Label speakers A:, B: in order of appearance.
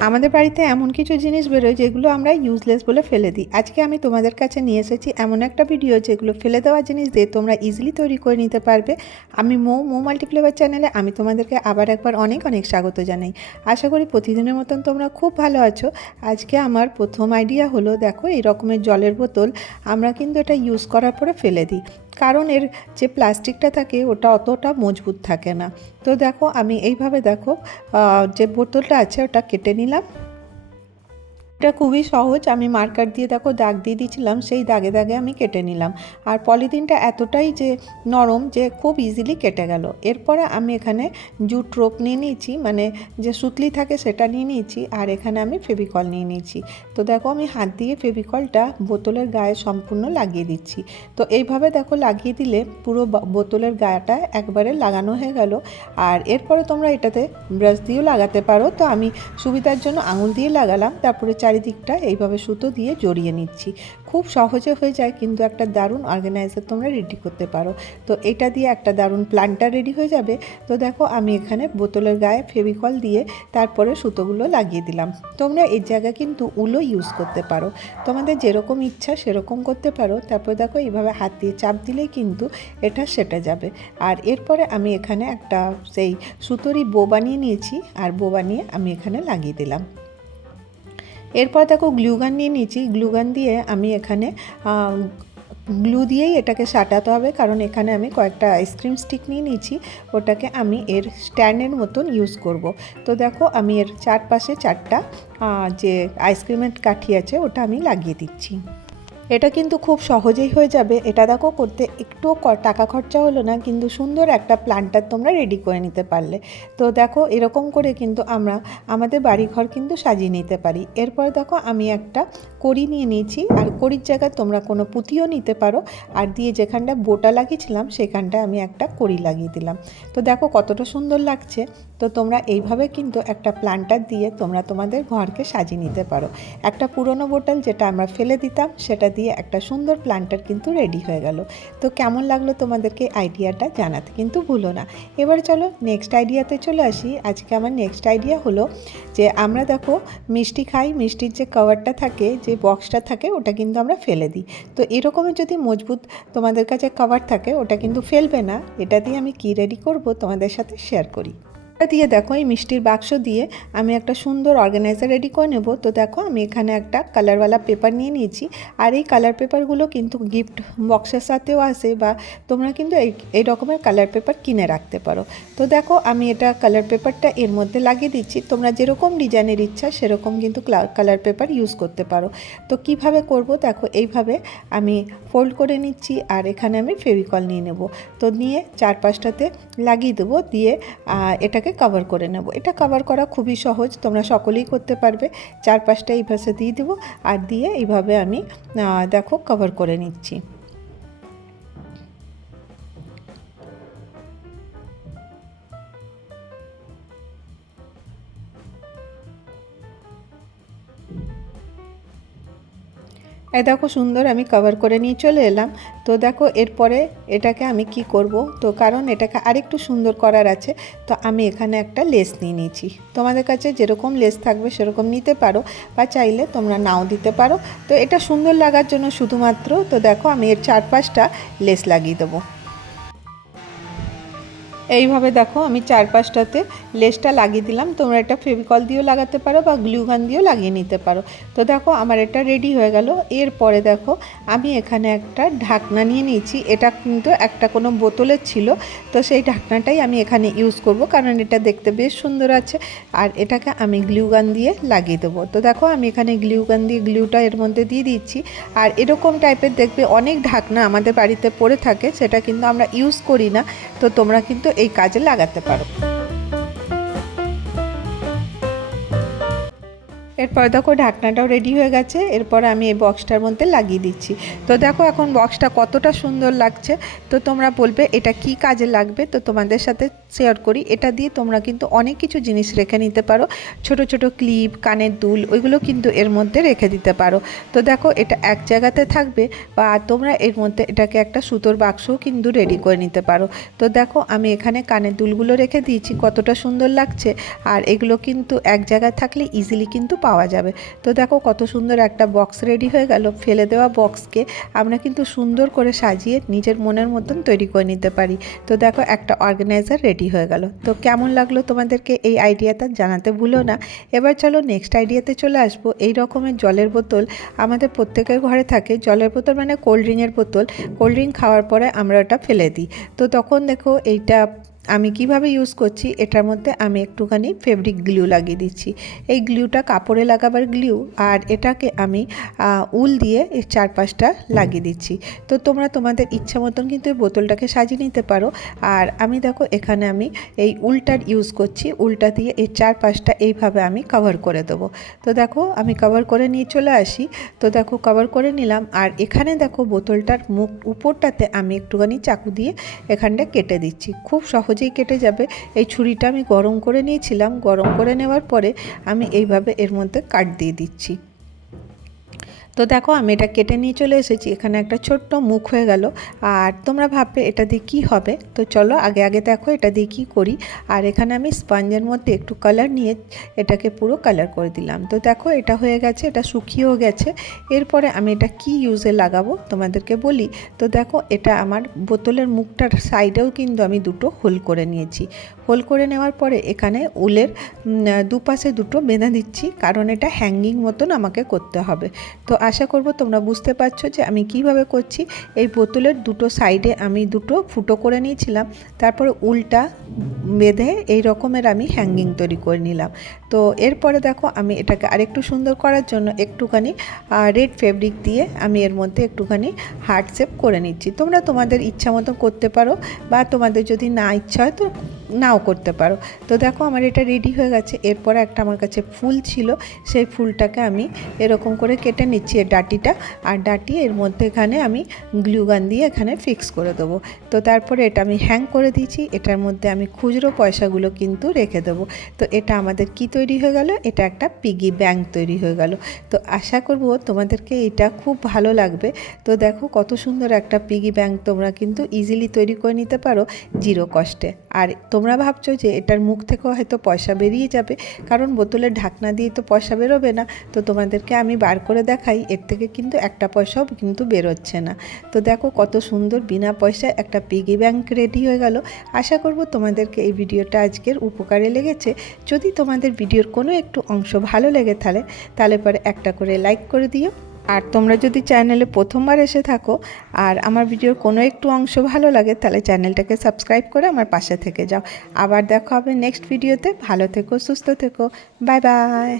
A: আমাদের বাড়িতে এমন কিছু জিনিস বেরোয় যেগুলো আমরা ইউজলেস বলে ফেলে দিই। আজকে আমি তোমাদের কাছে নিয়ে এসেছি এমন একটা ভিডিও যেগুলো ফেলে দেওয়া জিনিস দিয়ে তোমরা ইজিলি তৈরি করে নিতে পারবে। আমি মো মো মাল্টিপ্লেভার চ্যানেলে আমি তোমাদেরকে আবার একবার অনেক অনেক স্বাগত জানাই। আশা করি প্রতিদিনের মতন তোমরা খুব ভালো আছো। আজকে আমার প্রথম আইডিয়া হলো, দেখো, এই রকমের জলের বোতল আমরা কিন্তু এটা ইউজ করার পরে ফেলে দিই। কারণ এর যে প্লাস্টিকটা থাকে, ওটা অতটা মজবুত থাকে না। তো দেখো, আমি এইভাবে দেখো যে বোতলটা আছে, ওটা কেটে নিলাম। এটা খুবই সহজ। আমি মার্কার দিয়ে দেখো দাগ দিয়ে দিয়েছিলাম, সেই দাগে দাগে আমি কেটে নিলাম। আর পলিথিনটা এতটাই যে নরম যে খুব ইজিলি কেটে গেল। এরপরে আমি এখানে জুট রোপ নিয়ে নিয়েছি মানে যে সুতলি থাকে সেটা নিয়ে নিয়েছি, আর এখানে আমি ফেভিকল নিয়ে নিয়েছি। তো দেখো আমি হাত দিয়ে ফেভিকলটা বোতলের গায়ে সম্পূর্ণ লাগিয়ে দিচ্ছি। তো এইভাবে দেখো লাগিয়ে দিলে পুরো বোতলের গায়েটা একবারে লাগানো হয়ে গেল। আর এরপরে তোমরা এটাতে ব্রাশ দিয়েও লাগাতে পারো। তো আমি সুবিধার জন্য আঙুল দিয়ে লাগালাম, তারপরে চারিদিকটা এইভাবে সুতো দিয়ে জড়িয়ে নিচ্ছি। খুব সহজে হয়ে যায়, কিন্তু একটা দারুণ অর্গানাইজার তোমরা রেডি করতে পারো। তো এটা দিয়ে একটা দারুণ প্ল্যান্টার রেডি হয়ে যাবে। তো দেখো, আমি এখানে বোতলের গায়ে ফেভিকল দিয়ে তারপরে সুতোগুলো লাগিয়ে দিলাম। তোমরা এর জায়গায় কিন্তু উলো ইউজ করতে পারো। তোমাদের যেরকম ইচ্ছা সেরকম করতে পারো। তারপর দেখো, এইভাবে হাত দিয়ে চাপ দিলেই কিন্তু এটা সেটা যাবে। আর এরপরে আমি এখানে একটা সেই সুতোরই বো বানিয়ে নিয়েছি। আর বো বানিয়ে আমি এখানে লাগিয়ে দিলাম। এরপর দেখো গ্লুগান নিয়ে নিয়েছি গ্লুগান দিয়ে আমি এখানে গ্লু দিয়েই এটাকে সাটাতে হবে, কারণ এখানে আমি কয়েকটা আইসক্রিম স্টিক নিয়ে নিয়েছি ওটাকে আমি এর স্ট্যান্ডের মতন ইউজ করব। তো দেখো আমি এর চারপাশে চারটা যে আইসক্রিমের কাঠি আছে, ওটা আমি লাগিয়ে দিচ্ছি। এটা কিন্তু খুব সহজেই হয়ে যাবে। এটা দেখো করতে একটুও টাকা খরচা হলো না, কিন্তু সুন্দর একটা প্ল্যান্টার তোমরা রেডি করে নিতে পারলে। তো দেখো এরকম করে কিন্তু আমরা আমাদের বাড়িঘর কিন্তু সাজিয়ে নিতে পারি। এরপর দেখো আমি একটা কড়ি নিয়ে নিয়েছি, আর কড়ির জায়গায় তোমরা কোনো পুঁতিও নিতে পারো। আর দিয়ে যেখানটা বোটা লাগিয়েছিলাম সেখানটা আমি একটা কড়ি লাগিয়ে দিলাম। তো দেখো কতটা সুন্দর লাগছে। তো তোমরা এইভাবে কিন্তু একটা প্ল্যান্টার দিয়ে তোমরা তোমাদের ঘরকে সাজিয়ে নিতে পারো। একটা পুরনো বোতল যেটা আমরা ফেলে দিতাম, সেটা দিয়ে একটা সুন্দর প্ল্যান্টার কিন্তু রেডি হয়ে গেল। তো কেমন লাগল তোমাদেরকে আইডিয়াটা জানাতে কিন্তু ভুলো না। এবার চলো নেক্সট আইডিয়াতে চলে আসি। আজকে আমার নেক্সট আইডিয়া হলো যে আমরা দেখো মিষ্টি খাই, মিষ্টির যে কভারটা থাকে, যে বক্সটা থাকে, ওটা কিন্তু আমরা ফেলে দিই। তো এরকমের যদি মজবুত তোমাদের কাছে কভার থাকে, ওটা কিন্তু ফেলবে না। এটা দিয়ে আমি কি রেডি করব তোমাদের সাথে শেয়ার করি। দিয়ে দেখো এই মিষ্টির বাক্স দিয়ে আমি একটা সুন্দর অর্গানাইজার রেডি করে নেব। তো দেখো আমি এখানে একটা কালারওয়ালা পেপার নিয়ে নিয়েছি। আর এই কালার পেপারগুলো কিন্তু গিফট বক্সের সাথেও আসে বা তোমরা কিন্তু এই রকমের কালার পেপার কিনে রাখতে পারো। তো দেখো আমি এটা কালার পেপারটা এর মধ্যে লাগিয়ে দিচ্ছি। তোমরা যেরকম ডিজাইনের ইচ্ছা সেরকম কিন্তু কালার পেপার ইউজ করতে পারো। তো কীভাবে করব? দেখো এইভাবে আমি ফোল্ড করে নিচ্ছি আর এখানে আমি ফেভিকল নিয়ে নেব। তো নিয়ে চার পাঁচটাতে লাগিয়ে দেবো। দিয়ে আহ, এটাকে কভার করে নেব। এটা কভার করা খুবই সহজ, তোমরা সকলেই করতে পারবে। চার পাঁচটা এইভাবে দিয়ে দেবো আর দিয়ে এইভাবে আমি দেখো কভার করে নিচ্ছি। এই দেখো সুন্দর, আমি কভার করে নিয়ে চলে এলাম। তো দেখো, এরপরে এটাকে আমি কি করব? তো কারণ এটাকে আরেকটু সুন্দর করার আছে, তো আমি এখানে একটা লেস নিয়ে নিয়েছি। তোমাদের কাছে যেরকম লেস থাকবে সেরকম নিতে পারো, বা চাইলে তোমরা নাও দিতে পারো। তো এটা সুন্দর লাগার জন্য শুধুমাত্র, তো দেখো আমি এর চারপাশটা লেস লাগিয়ে দেবো। এইভাবে দেখো আমি চার পাঁচটাতে লেসটা লাগিয়ে দিলাম। তোমরা এটা ফেভিকল দিয়েও লাগাতে পারো বা গ্লুগান দিয়েও লাগিয়ে নিতে পারো। তো দেখো, আমার এটা রেডি হয়ে গেল। এরপরে দেখো, আমি এখানে একটা ঢাকনা নিয়ে নিয়েছি। এটা কিন্তু একটা কোনো বোতলের ছিল। তো সেই ঢাকনাটাই আমি এখানে ইউজ করব কারণ এটা দেখতে বেশ সুন্দর আছে। আর এটাকে আমি গ্লুগান দিয়ে লাগিয়ে দেবো। তো দেখো, আমি এখানে গ্লুগান দিয়ে গ্লুটা এর মধ্যে দিয়ে দিচ্ছি। আর এরকম টাইপের দেখবে অনেক ঢাকনা আমাদের বাড়িতে পড়ে থাকে। সেটা কিন্তু আমরা ইউজ করি না। তো তোমরা কিন্তু এই কাজে লাগাতে পারো। এরপর দেখো ঢাকনাটাও রেডি হয়ে গেছে, এরপর আমি এই বক্সটার মধ্যে লাগিয়ে দিচ্ছি। তো দেখো এখন বক্সটা কতটা সুন্দর লাগছে, তো তোমরা বলবে এটা কি কাজে লাগবে? তো তোমাদের সাথে শেয়ার করি। এটা দিয়ে তোমরা কিন্তু অনেক কিছু জিনিস রেখে নিতে পারো। ছোট ছোট ক্লিপ কানের দুল, ওইগুলো কিন্তু এর মধ্যে রেখে দিতে পারো। তো দেখো, এটা এক জায়গাতে থাকবে বা তোমরা এর মধ্যে এটাকে একটা সুতোর বাক্সও কিন্তু রেডি করে নিতে পারো। তো দেখো, আমি এখানে কানের দুলগুলো রেখে দিয়েছি, কতটা সুন্দর লাগছে। আর এগুলো কিন্তু এক জায়গায় থাকলে ইজিলি কিন্তু পাওয়া যাবে। তো দেখো, কত সুন্দর একটা বক্স রেডি হয়ে গেল। ফেলে দেওয়া বক্সকে আমরা কিন্তু সুন্দর করে সাজিয়ে নিজের মনের মতন তৈরি করে নিতে পারি। তো দেখো, একটা অর্গানাইজার রেডি হয়ে গেল। তো কেমন লাগল তোমাদেরকে এই আইডিয়াটা জানাতে ভুলো না। এবার চলো নেক্সট আইডিয়াতে চলে আসব। এই রকমের জলের বোতল আমাদের প্রত্যেকের ঘরে থাকে। জলের বোতল মানে কোল্ড ড্রিঙ্কের বোতল। কোল্ড ড্রিঙ্ক খাওয়ার পরে আমরা ওটা ফেলে দিই। তো তখন দেখো এইটা আমি কীভাবে ইউজ করছি, এটার মধ্যে আমি একটুখানি ফেব্রিক গ্লু লাগিয়ে দিচ্ছি। এই গ্লুটা কাপড়ে লাগাবার গ্লু আর এটাকে আমি উল দিয়ে চারপাশটা লাগিয়ে দিচ্ছি। তো তোমরা তোমাদের ইচ্ছা মতন কিন্তু এই বোতলটাকে সাজিয়ে নিতে পারো। আর আমি দেখো, এখানে আমি এই উলটার ইউজ করছি। উলটা দিয়ে এর চারপাশটা এইভাবে আমি কভার করে দেবো। তো দেখো, আমি কভার করে নিয়ে চলে আসি। তো দেখো কভার করে নিলাম। আর এখানে দেখো, বোতলটার মুখ উপরটাতে আমি একটুখানি চাকু দিয়ে এখানটা কেটে দিচ্ছি। খুব সহজেই কেটে যাবে। এই ছুরিটা আমি গরম করে নিয়েছিলাম। গরম করে নেওয়ার পরে আমি এইভাবে এর মধ্যে কাট দিয়ে দিচ্ছি। তো দেখো, আমি এটা কেটে নিয়ে চলে এসেছি। এখানে একটা ছোট্ট মুখ হয়ে গেল। আর তোমরা ভাববে, এটা দিয়ে কী হবে? তো চলো, আগে আগে দেখো, এটা দিয়ে কী করি। আর এখানে আমি স্পঞ্জের মধ্যে একটু কালার নিয়ে এটাকে পুরো কালার করে দিলাম। তো দেখো, এটা হয়ে গেছে, এটা শুকিয়েও গেছে। এরপরে আমি এটা কি ইউজে লাগাবো? তোমাদেরকে বলি। তো দেখো, এটা আমার বোতলের মুখটার সাইডেও কিন্তু আমি দুটো হোল করে নিয়েছি। হোল করে নেওয়ার পরে এখানে উলের দুপাশে দুটো বেঁধে দিচ্ছি। কারণ এটা হ্যাঙ্গিং মতন আমাকে করতে হবে। তো আশা করব তোমরা বুঝতে পারছ যে আমি কীভাবে করছি। এই বোতলের দুটো সাইডে আমি দুটো ফুটো করে নিয়েছিলাম। তারপরে উলটা বেঁধে এই রকমের আমি হ্যাঙ্গিং তৈরি করে নিলাম। তো এরপরে দেখো আমি এটাকে আরেকটু সুন্দর করার জন্য একটুখানি রেড ফেব্রিক দিয়ে আমি এর মধ্যে একটুখানি হার্ট শেপ করে নিচ্ছি। তোমরা তোমাদের ইচ্ছা মতো করতে পারো বা তোমাদের যদি না ইচ্ছা হয় তো নাও করতে পারো। তো দেখো আমার এটা রেডি হয়ে গেছে। এরপরে একটা আমার কাছে ফুল ছিল, সেই ফুলটাকে আমি এরকম করে কেটে নিচ্ছি এর ডাটিটা। আর ডাটি এর মধ্যে এখানে আমি গ্লুগান দিয়ে এখানে ফিক্স করে দেবো। তো তারপরে এটা আমি হ্যাং করে দিয়েছি। এটার মধ্যে আমি খুচরো পয়সাগুলো কিন্তু রেখে দেবো। তো এটা আমাদের কি তৈরি হয়ে গেল? এটা একটা পিগি ব্যাংক তৈরি হয়ে গেল। তো আশা করব তোমাদেরকে এটা খুব ভালো লাগবে। তো দেখো কত সুন্দর একটা পিগি ব্যাংক তোমরা কিন্তু ইজিলি তৈরি করে নিতে পারো জিরো কস্টে আর তোমরা ভাবছ যে এটার মুখ থেকেও হয়তো পয়সা বেরিয়ে যাবে, কারণ বোতলের ঢাকনা দিয়ে তো পয়সা বেরোবে না। তো তোমাদেরকে আমি বার করে দেখাই, এর থেকে কিন্তু একটা পয়সাও কিন্তু বেরোচ্ছে না। তো দেখো কত সুন্দর বিনা পয়সায় একটা পিগি ব্যাংক রেডি হয়ে গেল। আশা করব তোমাদেরকে এই ভিডিওটা আজকের উপকারে লেগেছে। যদি তোমাদের ভিডিওর কোনো একটু অংশ ভালো লেগে তাহলে তাহলে পরে একটা করে লাইক করে দিও। আর তোমরা যদি চ্যানেলে প্রথমবার এসে থাকো আর আমার ভিডিওর কোনো একটু অংশ ভালো লাগে, তাহলে চ্যানেলটাকে সাবস্ক্রাইব করে আমার পাশে থেকে যাও। আবার দেখা হবে নেক্সট ভিডিওতে ভালো থেকো, সুস্থ থেকো। Bye bye